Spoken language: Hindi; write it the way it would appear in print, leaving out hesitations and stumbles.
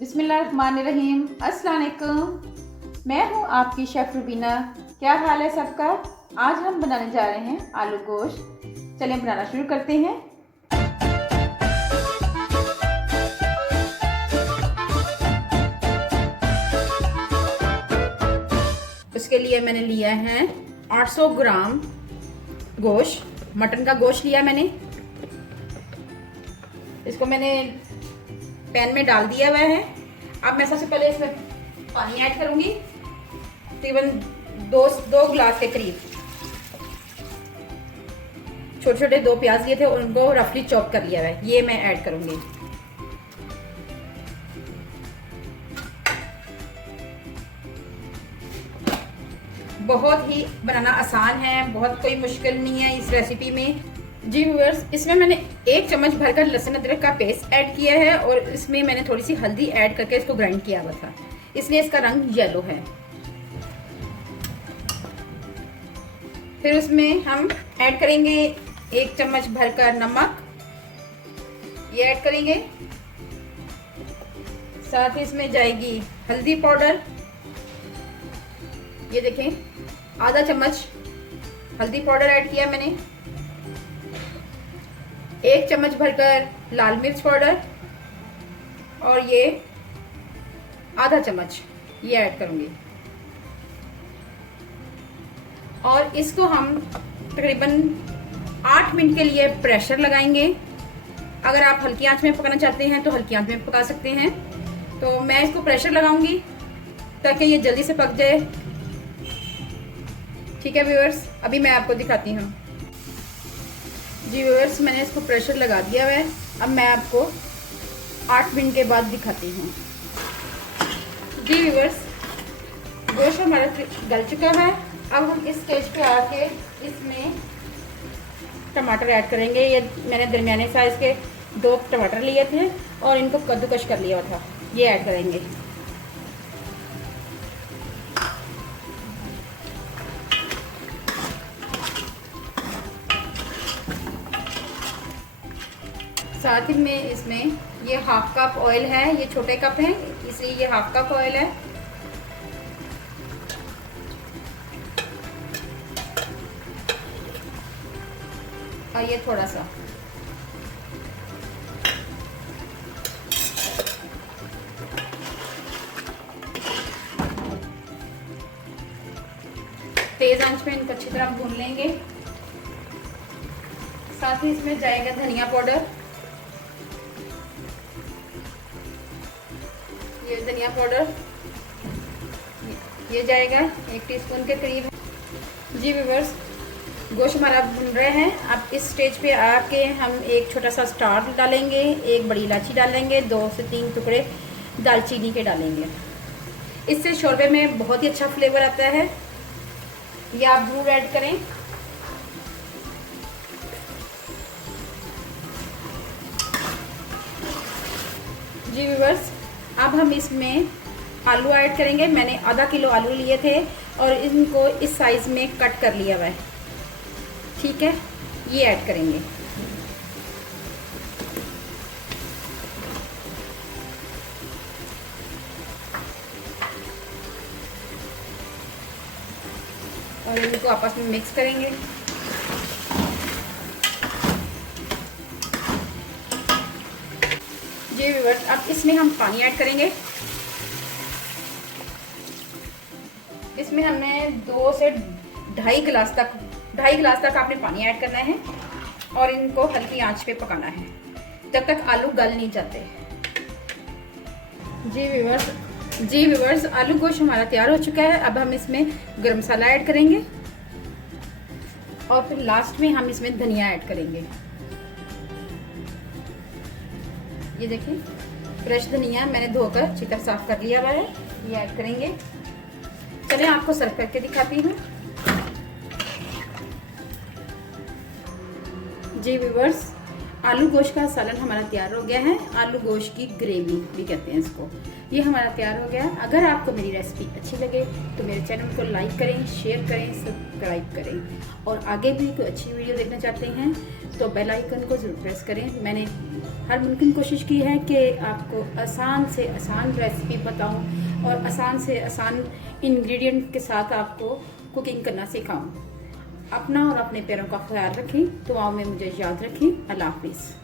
बिस्मिल्लाहिर्रहमानिर्रहीम। अस्सलाम वालेकुम। मैं हूं आपकी शेफ़ रुबीना। क्या हाल है सबका? आज हम बनाने जा रहे हैं आलू गोश्त। चलें बनाना शुरू करते हैं। उसके लिए मैंने लिया है 800 ग्राम गोश्त, मटन का गोश्त लिया मैंने। इसको मैंने पैन में डाल दिया हुआ है। अब मैं सबसे पहले इसमें पानी ऐड करूंगी, तकरीबन दो गिलास के करीब। छोटे छोटे 2 प्याज लिए थे और उनको रफली चॉप कर लिया है, ये मैं ऐड करूंगी। बहुत ही बनाना आसान है, बहुत कोई मुश्किल नहीं है इस रेसिपी में। जी व्यूअर्स, इसमें मैंने 1 चम्मच भरकर लहसुन अदरक का पेस्ट ऐड किया है और इसमें मैंने थोड़ी सी हल्दी ऐड करके इसको ग्राइंड किया हुआ था, इसलिए इसका रंग येलो है। फिर उसमें हम ऐड करेंगे 1 चम्मच भरकर नमक, ये ऐड करेंगे। साथ ही इसमें जाएगी हल्दी पाउडर, ये देखें आधा चम्मच हल्दी पाउडर ऐड किया मैंने। 1 चम्मच भरकर लाल मिर्च पाउडर और ये आधा चम्मच ये ऐड करूंगी। और इसको हम तकरीबन 8 मिनट के लिए प्रेशर लगाएंगे। अगर आप हल्की आंच में पकाना चाहते हैं तो हल्की आंच में पका सकते हैं। तो मैं इसको प्रेशर लगाऊंगी ताकि ये जल्दी से पक जाए। ठीक है व्यूअर्स, अभी मैं आपको दिखाती हूँ। जी व्यूअर्स, मैंने इसको प्रेशर लगा दिया है। अब मैं आपको 8 मिनट के बाद दिखाती हूँ। जी व्यूअर्स, गोश्त हमारा गल चुका है। अब हम इस स्टेज पे आके इसमें टमाटर ऐड करेंगे। ये मैंने दरमियाने साइज के 2 टमाटर लिए थे और इनको कद्दूकश कर लिया था, ये ऐड करेंगे। साथ ही में इसमें ये 1/2 कप ऑयल है, ये छोटे कप है इसलिए ये 1/2 कप ऑयल है। और ये थोड़ा सा तेज आंच पे इनको अच्छी तरह भून लेंगे। साथ ही इसमें जाएगा धनिया पाउडर, ये धनिया पाउडर ये जाएगा 1 टीस्पून के करीब। जी व्यूअर्स, गोश्त हमारा भुन रहे हैं। अब इस स्टेज पे आके हम एक छोटा सा स्टार डालेंगे, 1 बड़ी इलायची डालेंगे, 2 से 3 टुकड़े दालचीनी के डालेंगे। इससे शोरबे में बहुत ही अच्छा फ्लेवर आता है। ये आप जरूर ऐड करें। जी व्यूअर्स, अब हम इसमें आलू ऐड करेंगे। मैंने आधा किलो आलू लिए थे और इनको इस साइज में कट कर लिया हुआ है। ठीक है, ये ऐड करेंगे। और इनको आपस में मिक्स करेंगे। जी व्यूअर्स, अब इसमें हम पानी ऐड करेंगे। इसमें हमें 2 से 2.5 गिलास तक आपने पानी ऐड करना है और इनको हल्की आंच पे पकाना है जब तक आलू गल नहीं जाते। जी व्यूअर्स, आलू गोश्त हमारा तैयार हो चुका है। अब हम इसमें गरम मसाला ऐड करेंगे और फिर लास्ट में हम इसमें धनिया ऐड करेंगे। ये देखिए फ्रेश धनिया मैंने धोकर अच्छी तरह साफ कर लिया हुआ है, ये ऐड करेंगे। चलिए आपको सर्व करके दिखाती हूँ। जी व्यूअर्स, आलू गोश्त का सालन हमारा तैयार हो गया है। आलू गोश्त की ग्रेवी भी कहते हैं इसको। ये हमारा तैयार हो गया। अगर आपको मेरी रेसिपी अच्छी लगे तो मेरे चैनल को लाइक करें, शेयर करें, सब्सक्राइब करें। और आगे भी कोई अच्छी वीडियो देखना चाहते हैं तो बेल आइकन को ज़रूर प्रेस करें। मैंने हर मुमकिन कोशिश की है कि आपको आसान से आसान रेसिपी बताऊं और आसान से आसान इंग्रेडिएंट के साथ आपको कुकिंग करना सिखाऊं। अपना और अपने पैरों का ख्याल रखें, दुआओं में मुझे याद रखें। अल्लाह हाफिज़।